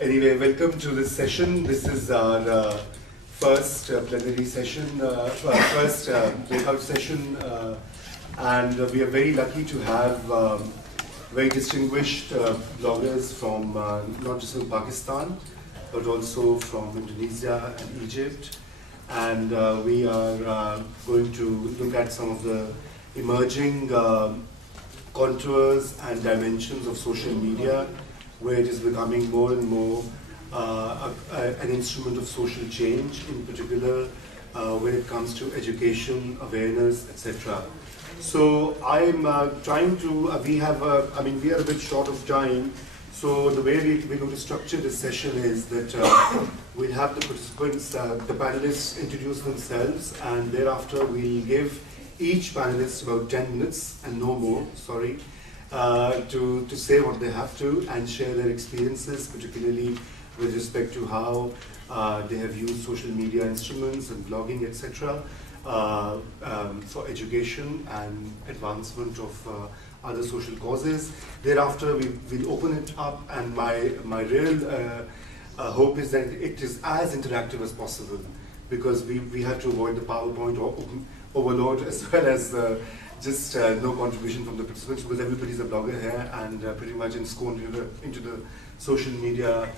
Anyway, welcome to this session. This is our first plenary session, first breakout session, and we are very lucky to have very distinguished bloggers from not just from Pakistan, but also from Indonesia and Egypt. And we are going to look at some of the emerging contours and dimensions of social media, where it is becoming more and more an instrument of social change, in particular when it comes to education, awareness, etc. So I'm trying to, we are a bit short of time, so the way we're going to structure this session is that we'll have the participants, the panelists introduce themselves, and thereafter we'll give each panelist about 10 minutes and no more, sorry, to say what they have to and share their experiences, particularly with respect to how they have used social media instruments and blogging, etc., for education and advancement of other social causes. Thereafter, we'll open it up, and my real hope is that it is as interactive as possible, because we have to avoid the PowerPoint overload, as well as just no contribution from the participants, because everybody's a blogger here and pretty much ensconced into the social media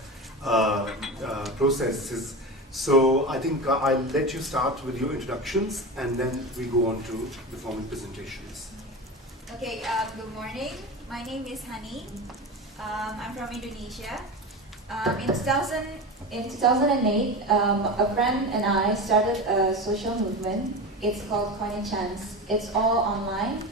processes. So I think I'll let you start with your introductions, and then we go on to the formal presentations. Okay, good morning. My name is Hani. I'm from Indonesia. In 2008, a friend and I started a social movement. It's called Coin and Chance. It's all online,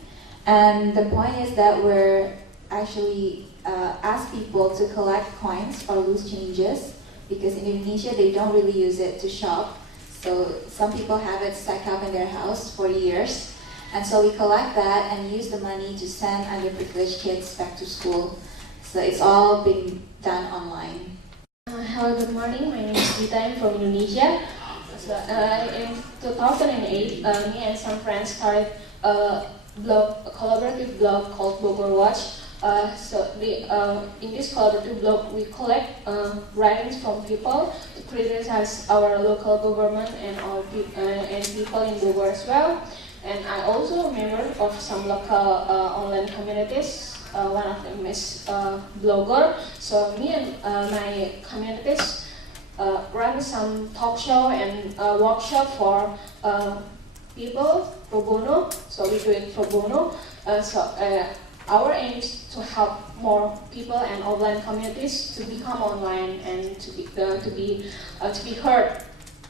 and the point is that we're actually ask people to collect coins or loose changes, because in Indonesia they don't really use it to shop. So some people have it stacked up in their house for years, and so we collect that and use the money to send underprivileged kids back to school. So it's all being done online. Hello, good morning. My name is Gita. I'm from Indonesia. So, in 2008, me and some friends started a collaborative blog called Bogor Watch. In this collaborative blog, we collect writings from people to criticize our local government and people in Bogor as well. And I also a member of some local online communities. One of them is blogger. So me and my communities run some talk show and workshop for people pro bono. So we do it pro bono. Our aim is to help more people and offline communities to become online and to be heard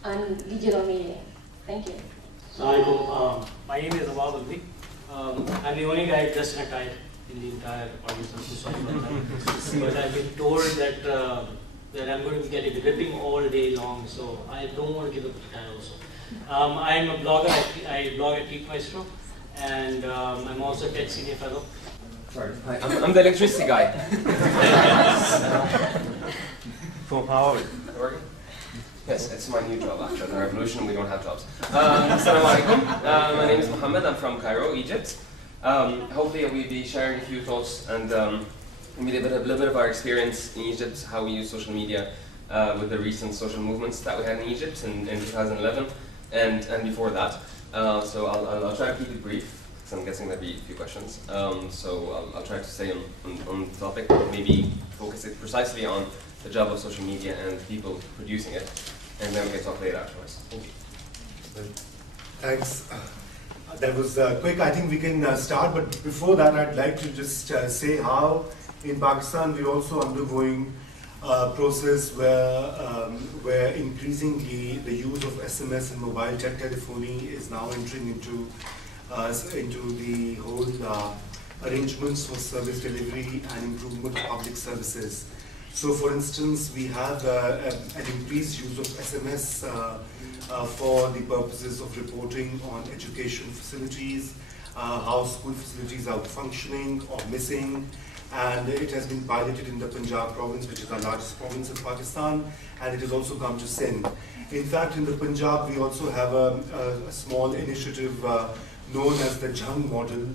on digital media. Thank you. Assalamualaikum. My name is Raza Rumi01. I'm the only guy dressed in a tie in the entire audience. I'm so sorry about that. But I've been told that that I'm going to get it ripping all day long, so I don't want to give up the tie also. I'm a blogger. I blog at Peak Maestro, and I'm also a TED Senior Fellow. Sorry, hi, I'm the electricity guy. From how? Working? Yes, it's my new job after the revolution. We don't have jobs. Assalamu alaikum. My name is Mohammed. I'm from Cairo, Egypt. Hopefully we'll be sharing a few thoughts and maybe a little bit of our experience in Egypt, how we use social media with the recent social movements that we had in Egypt in 2011 and before that. So I'll try to keep it brief, because I'm guessing there'll be a few questions. So I'll try to stay on the topic, maybe focus it precisely on the job of social media and people producing it, and then we can talk later afterwards. Thank you. Thanks. That was quick. I think we can start, but before that I'd like to just say how in Pakistan we're also undergoing a process where increasingly the use of SMS and mobile telephony is now entering into the whole arrangements for service delivery and improvement of public services. So for instance, we have an increased use of SMS for the purposes of reporting on education facilities, how school facilities are functioning or missing, and it has been piloted in the Punjab province, which is the largest province in Pakistan, and it has also come to Sindh. In fact, in the Punjab, we also have a small initiative known as the Jhang model.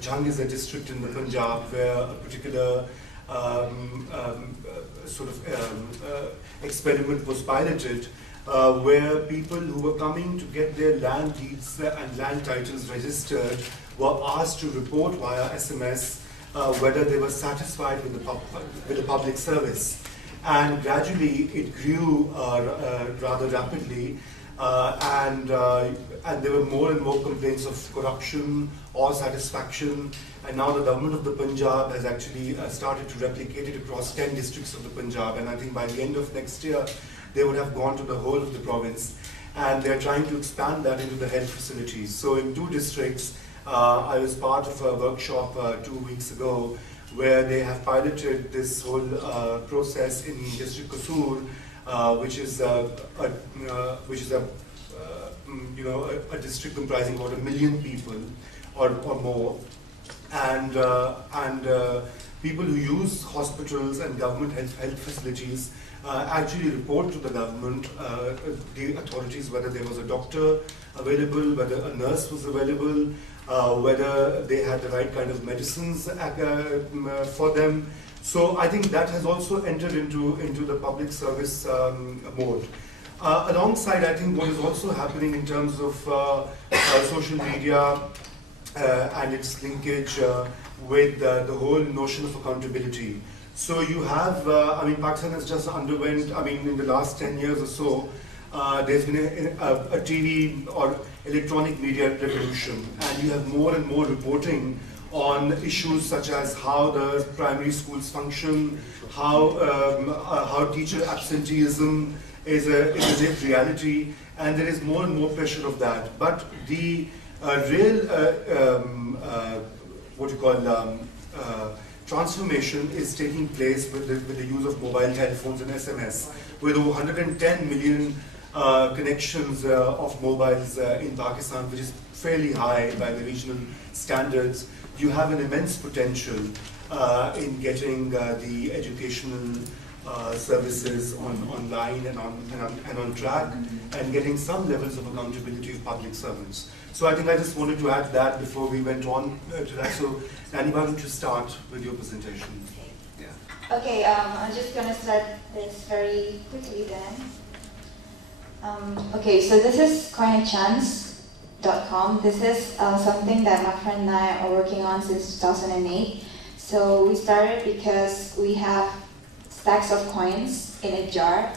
Jhang is a district in the Punjab where a particular sort of experiment was piloted, where people who were coming to get their land deeds and land titles registered were asked to report via SMS whether they were satisfied with the public service. And gradually it grew rather rapidly, and there were more and more complaints of corruption or satisfaction. And now the government of the Punjab has actually started to replicate it across 10 districts of the Punjab. And I think by the end of next year, they would have gone to the whole of the province. And they're trying to expand that into the health facilities. So in 2 districts, I was part of a workshop 2 weeks ago where they have piloted this whole process in District Kasur, which is a district comprising about 1 million people or more, and people who use hospitals and government health facilities actually report to the government, the authorities, whether there was a doctor available, whether a nurse was available, whether they had the right kind of medicines for them. So I think that has also entered into the public service mode. Alongside, I think what is also happening in terms of social media and its linkage with the whole notion of accountability. So you have, Pakistan has just underwent, in the last 10 years or so, there's been a TV or electronic media revolution, and you have more and more reporting on issues such as how the primary schools function, how teacher absenteeism is a lived reality, and there is more and more pressure of that. But the real, transformation is taking place with the use of mobile telephones and SMS, with over 110 million connections of mobiles in Pakistan, which is fairly high by the regional standards. You have an immense potential in getting the educational services online and on track, and getting some levels of accountability of public servants. So I think I just wanted to add that before we went on to that. So Annie, why don't you start with your presentation? Yeah. Okay, I'm just going to start this very quickly then. Okay, so this is coinachance.com. This is something that my friend and I are working on since 2008. So we started because we have stacks of coins in a jar.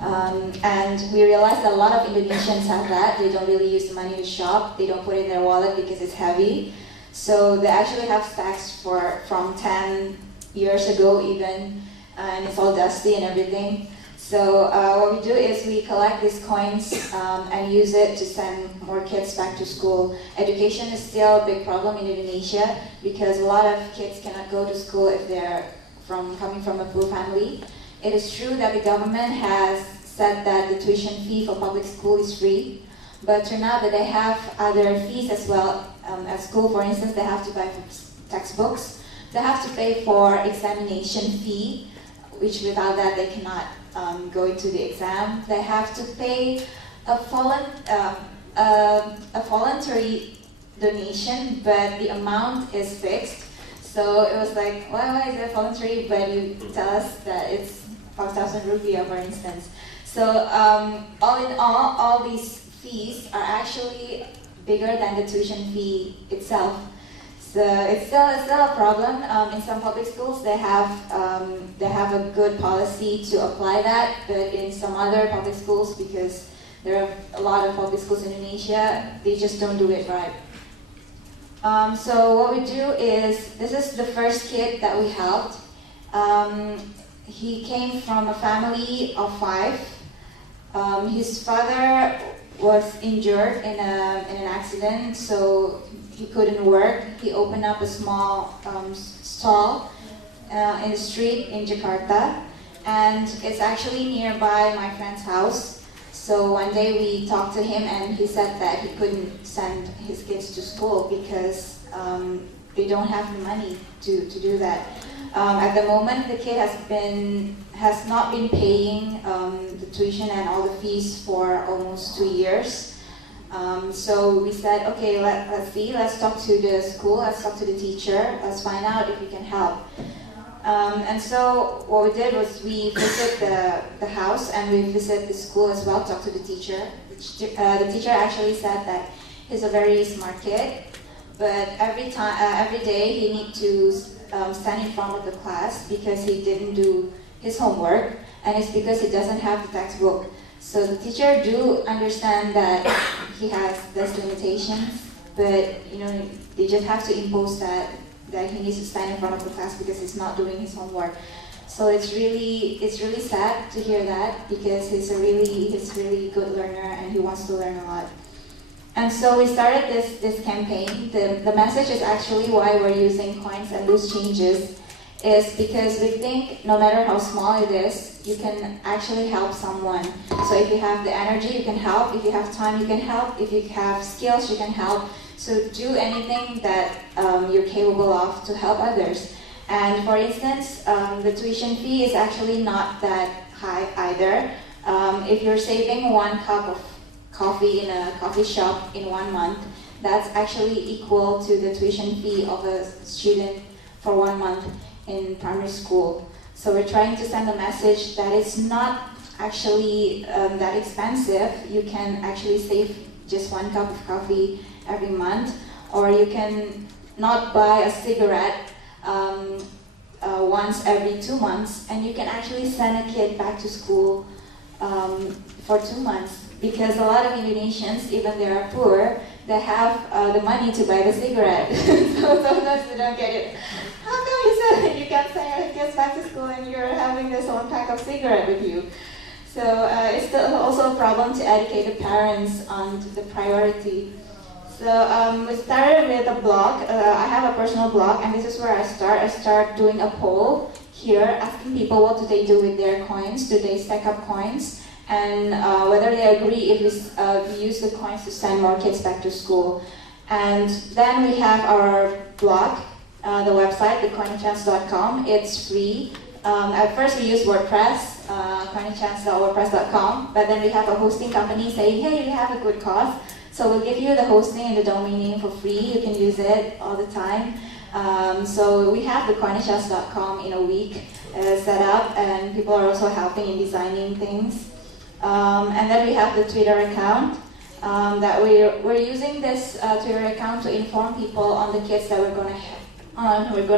And we realized that a lot of Indonesians have that. They don't really use the money to shop. They don't put it in their wallet because it's heavy. So they actually have stacks from 10 years ago even, and it's all dusty and everything. So what we do is we collect these coins and use it to send more kids back to school. Education is still a big problem in Indonesia because a lot of kids cannot go to school if they're coming from a poor family. It is true that the government has said that the tuition fee for public school is free, but turns out that they have other fees as well. At school, for instance, they have to buy textbooks. They have to pay for examination fee, which without that they cannot go into the exam. They have to pay a voluntary donation, but the amount is fixed. So it was like, why is it voluntary, but you tell us that it's 5,000 rupiah, for instance. So all in all these fees are actually bigger than the tuition fee itself. So it's still a problem. In some public schools, they have a good policy to apply that, but in some other public schools, because there are a lot of public schools in Indonesia, they just don't do it right. So what we do is, this is the first kid that we helped. He came from a family of 5. His father was injured in an accident, so he couldn't work. He opened up a small stall in the street in Jakarta, and it's actually nearby my friend's house. So one day we talked to him, and he said that he couldn't send his kids to school because they don't have the money to do that. At the moment, the kid has not been paying the tuition and all the fees for almost 2 years. So we said, okay, let's talk to the school, let's talk to the teacher, let's find out if we can help. And so what we did was we visit the house and we visit the school as well, talk to the teacher. The teacher actually said that he's a very smart kid, but every day he needs to stand in front of the class because he didn't do his homework, and it's because he doesn't have the textbook. So the teacher do understand that he has these limitations, but they just have to impose that he needs to stand in front of the class because he's not doing his homework. So it's really sad to hear that, because he's a really good learner and he wants to learn a lot. And so we started this campaign. The message is actually why we're using coins and loose changes, is because we think no matter how small it is, you can actually help someone. So if you have the energy, you can help. If you have time, you can help. If you have skills, you can help. So do anything that you're capable of to help others. And for instance, the tuition fee is actually not that high either. If you're saving 1 cup of coffee in a coffee shop in 1 month, that's actually equal to the tuition fee of a student for 1 month in primary school. So we're trying to send a message that it's not actually that expensive. You can actually save just 1 cup of coffee every month, or you can not buy a cigarette once every 2 months, and you can actually send a kid back to school for 2 months. Because a lot of Indonesians, even they are poor, they have the money to buy the cigarette. So sometimes they don't get it. How come you said you can't send your kids back to school and you're having this 1 pack of cigarette with you? So it's still also a problem to educate the parents on the priority. So we started with a blog. I have a personal blog, and this is where I start. I start doing a poll here, asking people what do they do with their coins. Do they stack up coins? And whether they agree if we use the coins to send more kids back to school. And then we have our blog, the website, thecoinychance.com. It's free. At first we used WordPress, coinychance.wordpress.com, but then we have a hosting company saying, hey, we have a good cause, so we'll give you the hosting and the domain name for free. You can use it all the time. So we have thecoinychance.com in a week set up, and people are also helping in designing things. And then we have the Twitter account that we're using this Twitter account to inform people on the kids that we're going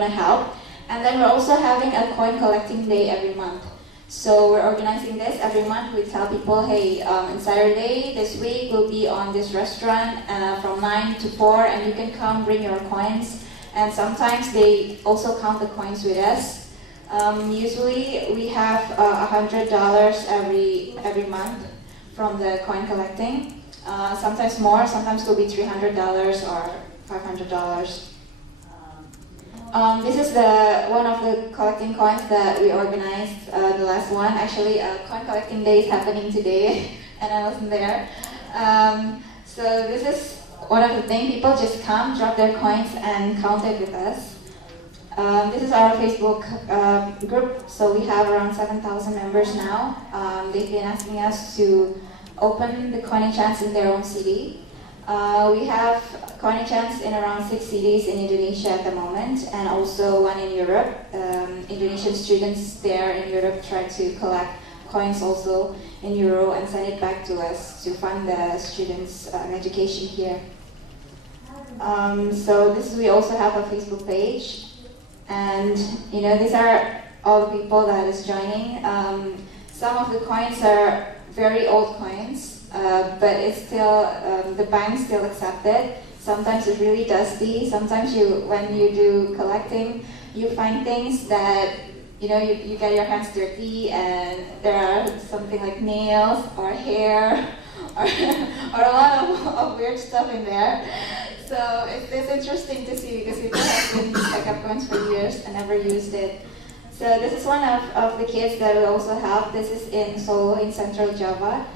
to help. And then we're also having a coin collecting day every month. So we're organizing this every month. We tell people, hey, on Saturday this week we'll be on this restaurant from 9 to 4, and you can come bring your coins. And sometimes they also count the coins with us. Usually we have $100 every month from the coin collecting. Sometimes more, sometimes it will be $300 or $500. This is one of the collecting coins that we organized, the last one. Actually, coin collecting day is happening today, and I wasn't there. So this is one of the things. People just come, drop their coins, and count it with us. This is our Facebook group, so we have around 7,000 members now. They've been asking us to open the Coiny Chance in their own city. We have Coiny Chance in around 6 cities in Indonesia at the moment, and also one in Europe. Indonesian students there in Europe try to collect coins also in Euro and send it back to us to fund the students' education here. So we also have a Facebook page. And these are all the people that is joining. Some of the coins are very old coins, but it's still the bank still accept it. Sometimes it's really dusty. Sometimes when you do collecting, you find things that you get your hands dirty, and there are something like nails or hair or a lot of weird stuff in there. So it's interesting to see, because people have been stack up coins for years and never used it. So this is one of the kids that we also help. This is in Solo, in Central Java.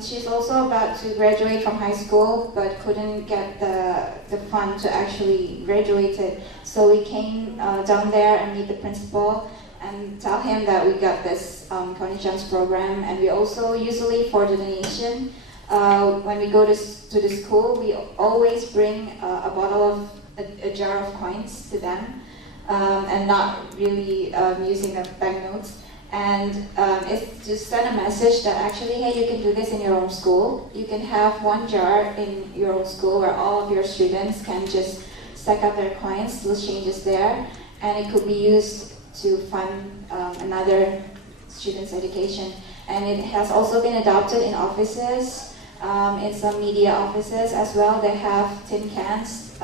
She's also about to graduate from high school, but couldn't get the fund to actually graduate it. So we came down there and meet the principal and tell him that we got this Coiny Chance program. And we also usually, for the donation, when we go to the school, we always bring a bottle of a jar of coins to them. and not really using the banknotes. And it's to send a message that actually, hey, you can do this in your own school. You can have one jar in your own school where all of your students can just stack up their coins, those changes there, and it could be used to fund another student's education. And it has also been adopted in offices, in some media offices as well. They have tin cans,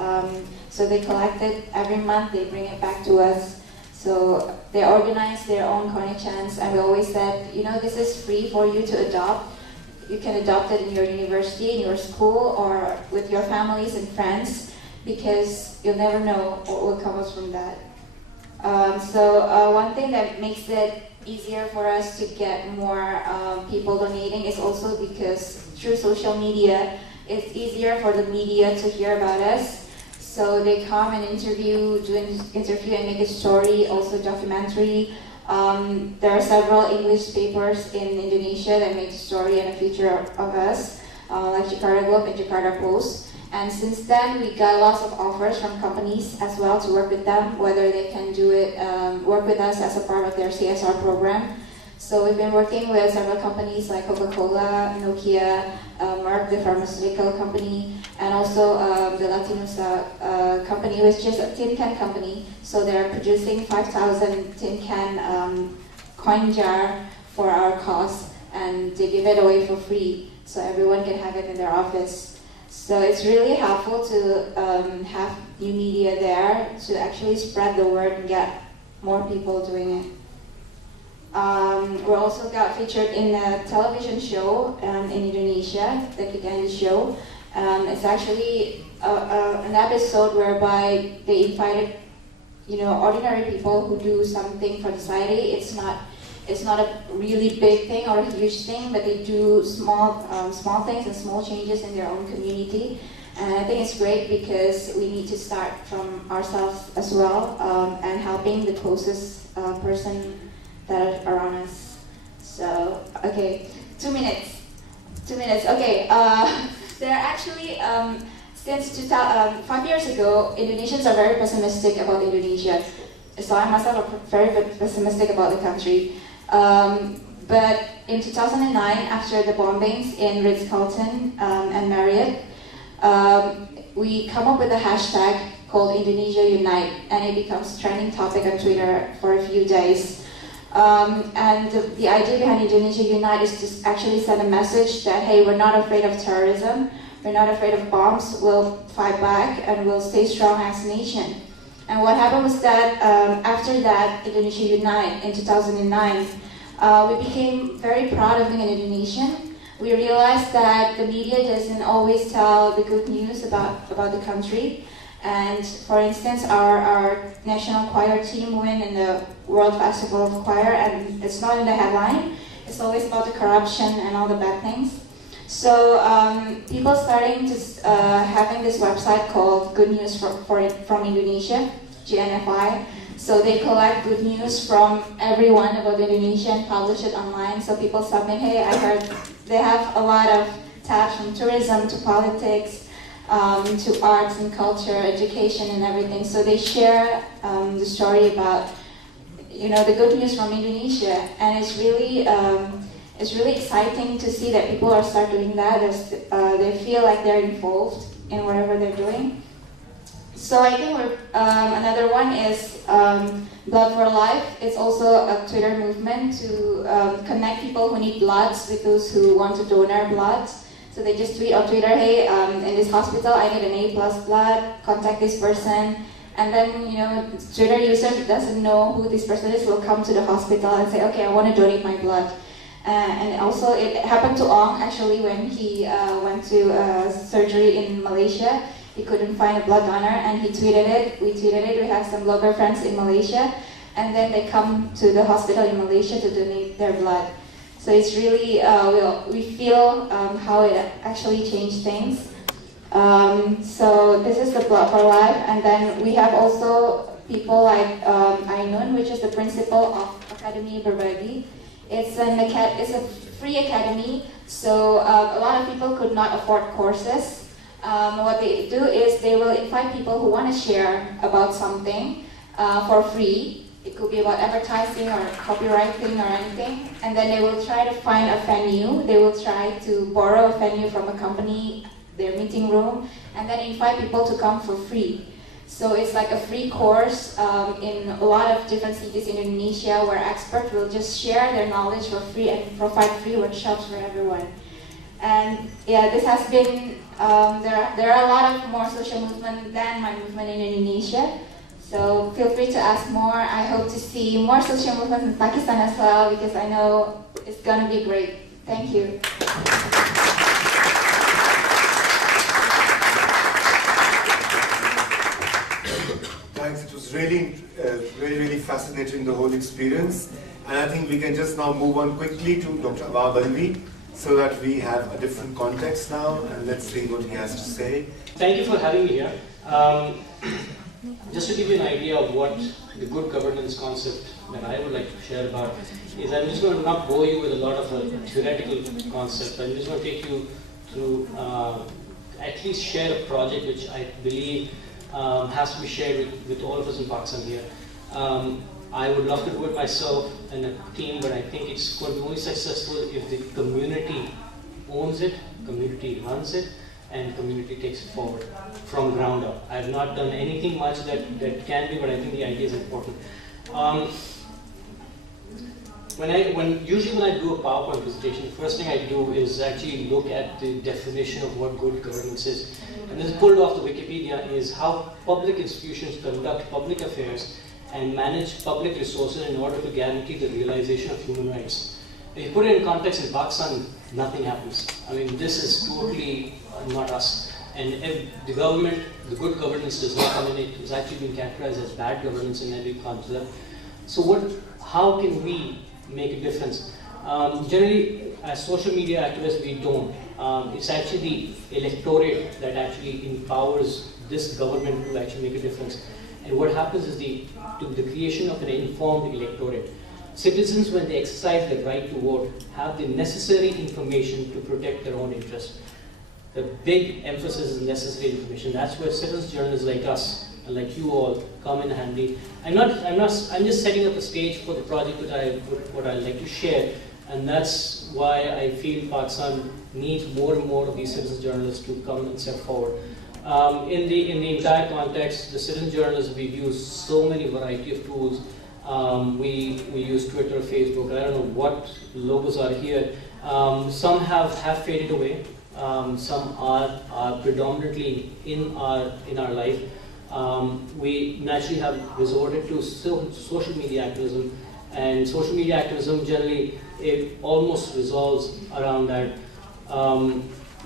so they collect it every month, they bring it back to us. So they organize their own Koni-chans, and we always said, you know, this is free for you to adopt. You can adopt it in your university, in your school, or with your families and friends, because you'll never know what will come from that. One thing that makes it easier for us to get more people donating is also because through social media, it's easier for the media to hear about us. So they come and do an interview and make a story, also documentary. There are several English papers in Indonesia that make a story and a feature of us, like Jakarta Globe and Jakarta Post. And since then, we got lots of offers from companies as well to work with them, whether they can do it, work with us as a part of their CSR program. So we've been working with several companies like Coca-Cola, Nokia, Merck, the pharmaceutical company, and also the Latinosa company, which is a tin can company. So they're producing 5,000 tin can coin jar for our cause, and they give it away for free, so everyone can have it in their office. So it's really helpful to have new media there to actually spread the word and get more people doing it. We also got featured in a television show in Indonesia, the Kigandi show. It's actually an episode whereby they invited, ordinary people who do something for society. It's not a really big thing or a huge thing, but they do small things and small changes in their own community. And I think it's great because we need to start from ourselves as well, and helping the closest person that are around us. So, okay, 2 minutes. Okay, there are actually, since 5 years ago, Indonesians are very pessimistic about Indonesia. So I myself am very pessimistic about the country. But in 2009, after the bombings in Ritz-Carlton and Marriott, we come up with a hashtag called Indonesia Unite, and it becomes a trending topic on Twitter for a few days. And the idea behind Indonesia Unite is to actually send a message that, hey, we're not afraid of terrorism, we're not afraid of bombs, we'll fight back and we'll stay strong as a nation. And what happened was that after that, Indonesia Unite in 2009, we became very proud of being an Indonesian. We realized that the media doesn't always tell the good news about the country. And for instance, our national choir team win in the World Festival of Choir, and it's not in the headline. It's always about the corruption and all the bad things. So people starting to having this website called Good News from Indonesia, GNFI. So they collect good news from everyone about Indonesia and publish it online. So people submit, hey, I heard they have a lot of tabs from tourism to politics, to arts and culture, education and everything. So they share the story about, the good news from Indonesia, and it's really exciting to see that people are start doing that. They feel like they're involved in whatever they're doing. So I think another one is Blood for Life. It's also a Twitter movement to connect people who need bloods with those who want to donate blood. So they just tweet on Twitter, hey, in this hospital I need an A+ blood, contact this person. And then, Twitter user who doesn't know who this person is will come to the hospital and say, okay, I want to donate my blood. And also it happened to Ong actually when he went to surgery in Malaysia. He couldn't find a blood donor and he tweeted it, we tweeted it, we have some blogger friends in Malaysia, and then they come to the hospital in Malaysia to donate their blood. So it's really, we feel how it actually changed things. So this is the Blood for Life, and then we have also people like Ainun, which is the principal of Academy Berbagi. It's a free academy, so a lot of people could not afford courses. What they do is they will invite people who want to share about something, for free. It could be about advertising or copywriting or anything. And then they will try to find a venue. They will try to borrow a venue from a company, their meeting room, and then invite people to come for free. So it's like a free course in a lot of different cities in Indonesia where experts will just share their knowledge for free and provide free workshops for everyone. And yeah, this has been, there are a lot of more social movement than my movement in Indonesia. So feel free to ask more. I hope to see more social movements in Pakistan as well because I know it's going to be great. Thank you. Thanks. It was really, really fascinating, the whole experience. And I think we can just now move on quickly to Dr. Awad so that we have a different context now, and let's see what he has to say. Thank you for having me here. Just to give you an idea of what the good governance concept that I would like to share about is, I'm just going to not bore you with a lot of theoretical concepts. I'm just going to take you through, at least share a project which I believe has to be shared with all of us in Pakistan here. I would love to do it myself and a team, but I think it's going to be only successful if the community owns it, community runs it, and community takes it forward from ground up. I have not done anything much that can be, but I think the idea is important. Usually when I do a PowerPoint presentation, the first thing I do is actually look at the definition of what good governance is. And this is pulled off the Wikipedia, is how public institutions conduct public affairs and manage public resources in order to guarantee the realization of human rights. If you put it in context, in Pakistan, nothing happens. I mean, this is totally not us. And if the government, the good governance does not come in, it is actually being characterized as bad governance in every concept. So how can we make a difference? Generally, as social media activists, we don't. It's actually the electorate that actually empowers this government to actually make a difference. And what happens is the creation of an informed electorate. Citizens, when they exercise their right to vote, have the necessary information to protect their own interests. The big emphasis is necessary information. That's where citizens journalists like us, and like you all, come in handy. I'm just setting up a stage for the project what I'd like to share, and that's why I feel Pakistan needs more and more of these citizen journalists to come and step forward. In the entire context, the citizen journalists, we've used so many variety of tools. We use Twitter, Facebook, I don't know what logos are here. Some have faded away. Some are predominantly in our life. We naturally have resorted to social media activism, and social media activism generally it almost resolves around that.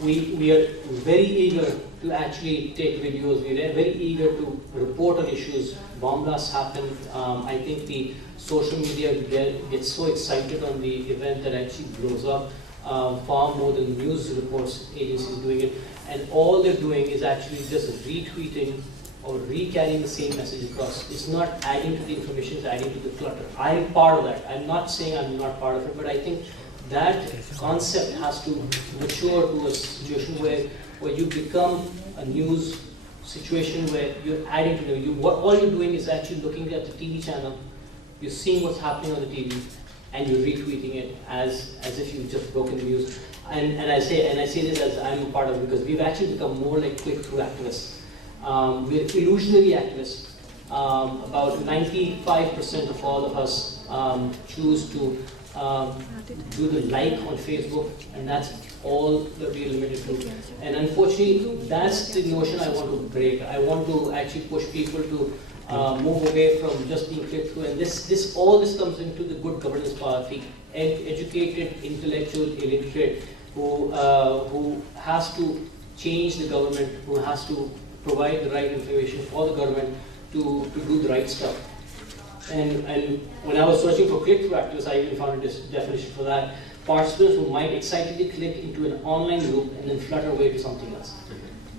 We are very eager to actually take videos. We are very eager to report on issues. Bomb blasts happen. I think the social media gets so excited on the event that actually blows up. Far more than news reports agencies doing it, and all they're doing is actually just retweeting or recarrying the same message across. It's not adding to the information, it's adding to the clutter. I'm part of that. I'm not saying I'm not part of it, but I think that concept has to mature to a situation where you become a news situation where you're adding to it. All you're doing is actually looking at the TV channel, you're seeing what's happening on the TV, and you're retweeting it as if you've just broken the news. And I say this as I'm a part of it because we've actually become more like click-through activists. We're illusionary activists. About 95% of all of us choose to do the like on Facebook, and that's all that we're limited to. And unfortunately, that's the notion I want to break. I want to actually push people to move away from just being clicked through, and all this comes into the good governance part. The educated, intellectual, illiterate who has to change the government, who has to provide the right information for the government to do the right stuff. And when I was searching for click-through activists, I even found a definition for that. Participants who might excitedly click into an online loop and then flutter away to something else.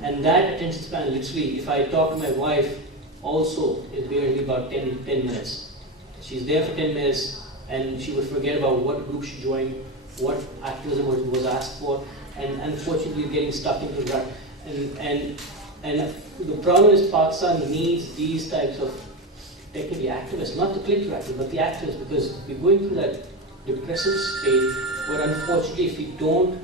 And that attention span, literally, if I talk to my wife, also is barely about 10 minutes. She's there for 10 minutes and she would forget about what group she joined, what activism was asked for, and unfortunately getting stuck into that. And the problem is Pakistan needs these types of technically activists, not the click-through activists, but the activists, because we're going through that depressive state where unfortunately if we don't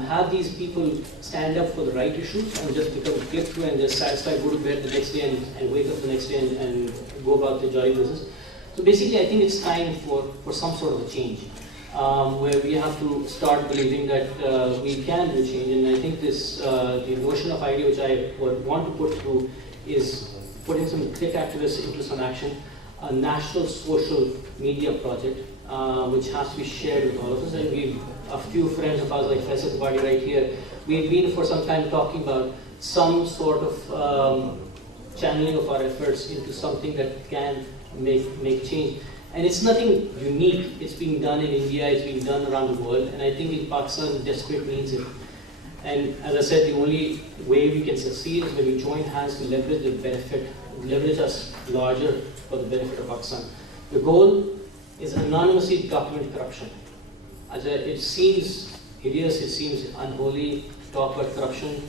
have these people stand up for the right issues and just become click-through and just satisfied, go to bed the next day and wake up the next day and go about their jolly business. So basically I think it's time for some sort of a change. Where we have to start believing that we can do change, and I think this the notion of idea which I would want to put through is putting some click activists into some action, a national social media project which has to be shared with all of us. And we've a few friends of ours like Faisal Tabadi right here, we've been for some time talking about some sort of channeling of our efforts into something that can make change. And it's nothing unique. It's being done in India, it's being done around the world, and I think in Pakistan desperate needs it. And as I said, the only way we can succeed is when we join hands to leverage the benefit, leverage us larger for the benefit of Pakistan. The goal is anonymously document corruption. It seems hideous, it seems unholy to talk about corruption.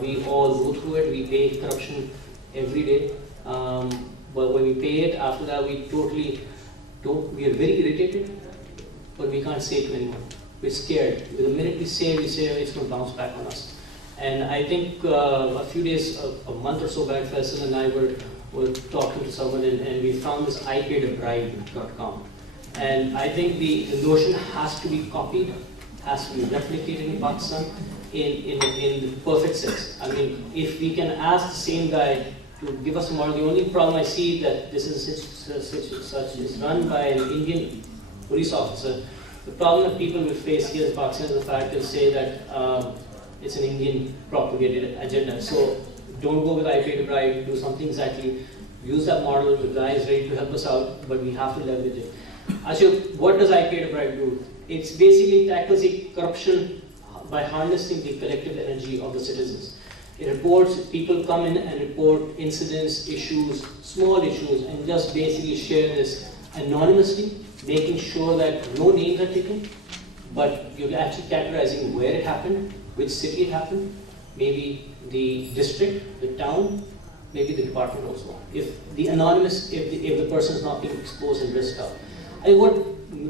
We all go through it, we pay corruption every day. But when we pay it, after that we we are very irritated, but we can't say it to anyone. We're scared. The minute we say it's going to bounce back on us. And I think a few days, a month or so back, Faisal and I were talking to someone and we found this iPaidAbride.com. And I think the notion has to be copied, has to be replicated in Pakistan in the perfect sense. I mean, if we can ask the same guy to give us a model. The only problem I see that this is such is run by an Indian police officer. The problem that people will face here in Pakistan is the fact they'll say that it's an Indian propagated agenda. So don't go with iPaidAbride, do something exactly, use that model, the guy is ready to help us out, but we have to leverage it. Ashok, what does iPaidAbride do? It's basically tackles the corruption by harnessing the collective energy of the citizens. It reports, people come in and report incidents, issues, small issues, and just basically share this anonymously, making sure that no names are taken, but you're actually categorizing where it happened, which city it happened, maybe the district, the town, maybe the department also. If the anonymous, if the person is not being exposed and risked out. And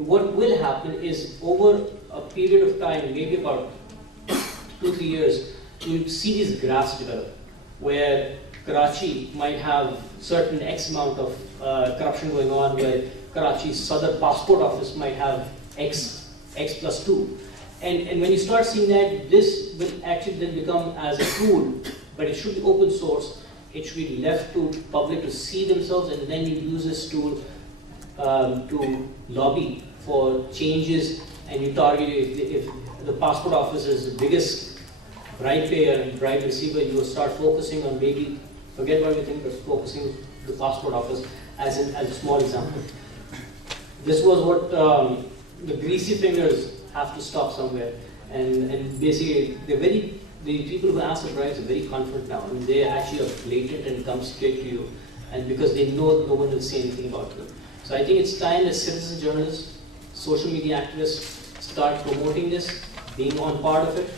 what will happen is over a period of time, maybe about 2-3 years, you see these graphs develop, where Karachi might have certain X amount of corruption going on, where Karachi's Sadr Passport Office might have X plus 2. And when you start seeing that, this will actually then become as a tool, but it should be open source. It should be left to public to see themselves, and then you use this tool to lobby for changes, and you target if the passport office is the biggest bribe payer and bribe receiver, you will start focusing on maybe, forget what we think, but focusing the passport office as a small example. This was what the greasy fingers have to stop somewhere, and basically the people who ask for bribes are very confident now. I mean, they actually are blatant and come straight to you, and because they know no one will say anything about them. So I think it's time that citizen journalists, social media activists start promoting this, being on part of it.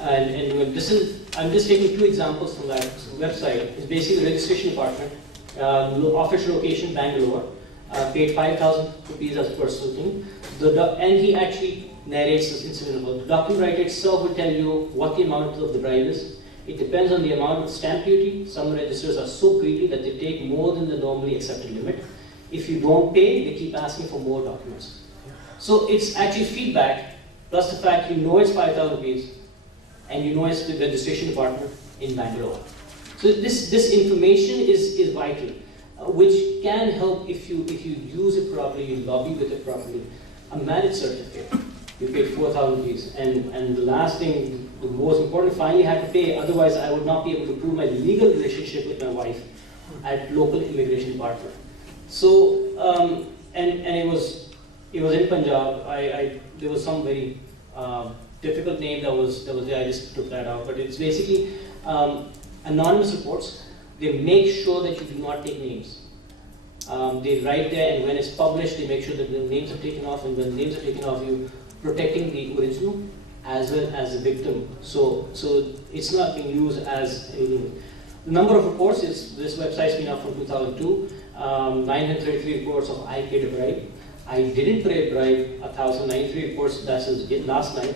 And this is, I'm just taking 2 examples from that website. It's basically the registration department, office location Bangalore, paid 5,000 rupees as a personal thing. And he actually narrates this incident. The document writer itself will tell you what the amount of the bribe is. It depends on the amount of stamp duty. Some registers are so greedy that they take more than the normally accepted limit. If you don't pay, they keep asking for more documents. So it's actually feedback, plus the fact you know it's 5,000 rupees, and you know it's the registration department in Bangalore. So this information is vital, which can help if you use it properly, you lobby with it properly. A marriage certificate, you paid 4,000 rupees, and the last thing, the most important, finally had to pay. Otherwise, I would not be able to prove my legal relationship with my wife at local immigration department. So and it was in Punjab. There was some very difficult name that was there. I just took that out. But it's basically anonymous reports. They make sure that you do not take names. They write there, and when it's published, they make sure that the names are taken off. And when the names are taken off, you protecting the original as well as the victim. So it's not being used as anything. The number of reports is, this website's been up from 2002. 933 reports of I paid a bribe. I didn't pay a bribe, 1,093 reports, that was last night,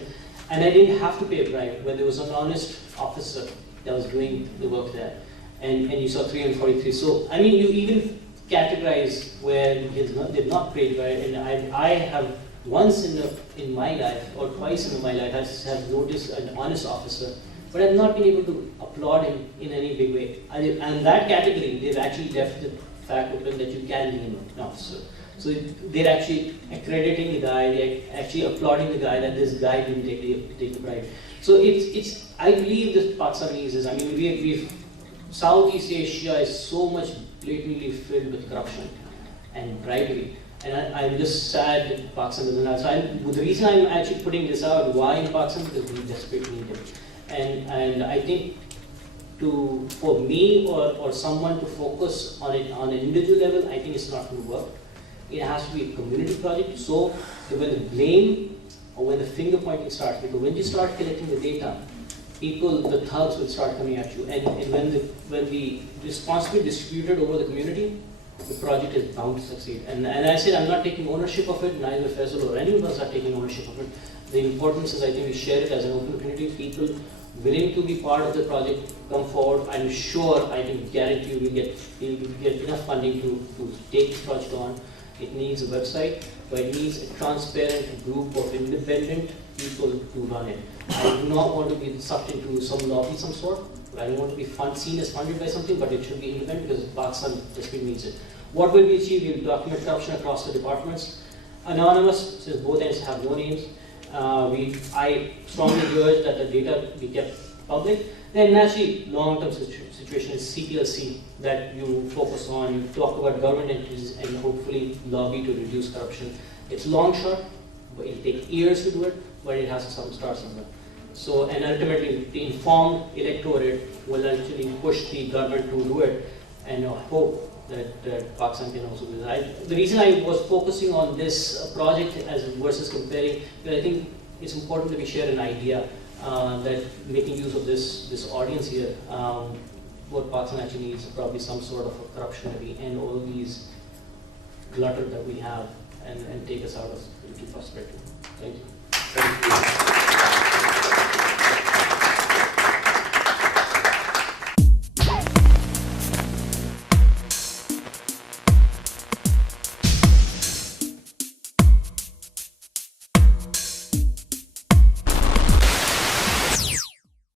and I didn't have to pay a bribe when there was an honest officer that was doing the work there. And you saw 343. So, I mean, you even categorize where he did not pay a bribe, and I have once in my life, or twice in my life, have noticed an honest officer, but I've not been able to applaud him in any big way. And that category, they've actually left the fact open that you can be an officer. So they're actually accrediting the guy, they're actually applauding the guy that this guy didn't take the bribe. So I believe the Pakistanis is, I mean, we've Southeast Asia is so much blatantly filled with corruption and bribery. And I'm just sad that Pakistan doesn't have. So the reason I'm actually putting this out, why in Pakistan, because we desperately need it. And I think for me or someone to focus on it on an individual level, I think it's not going to work. It has to be a community project. So when the blame or when the finger pointing starts, because when you start collecting the data, the thugs will start coming at you. And when the responsibility is distributed over the community, the project is bound to succeed. And I said I'm not taking ownership of it, neither Faisal or any of us are taking ownership of it. The importance is I think we share it as an open community. People willing to be part of the project come forward. I'm sure, I can guarantee you we'll get enough funding to take this project on. It needs a website, but it needs a transparent group of independent people to run it. I do not want to be sucked into some lobby of some sort. I don't want to be seen as funded by something, but it should be independent because Pakistan desperately needs it. What will we achieve? We will document corruption across the departments. Anonymous, since both ends have no names. I strongly urge that the data be kept public. Then naturally, long-term situation is CPLC that you focus on. You talk about government entities and hopefully lobby to reduce corruption. It's long shot, but it'll take years to do it, but it has to start somewhere. So, and ultimately, the informed electorate will actually push the government to do it, and hope that Pakistan can also do that. The reason I was focusing on this project versus comparing, because I think it's important that we share an idea that making use of this audience here, what Pakistan actually needs is probably some sort of a corruption levy and all these clutter that we have and take us out of prosperity. Thank you. Thank you.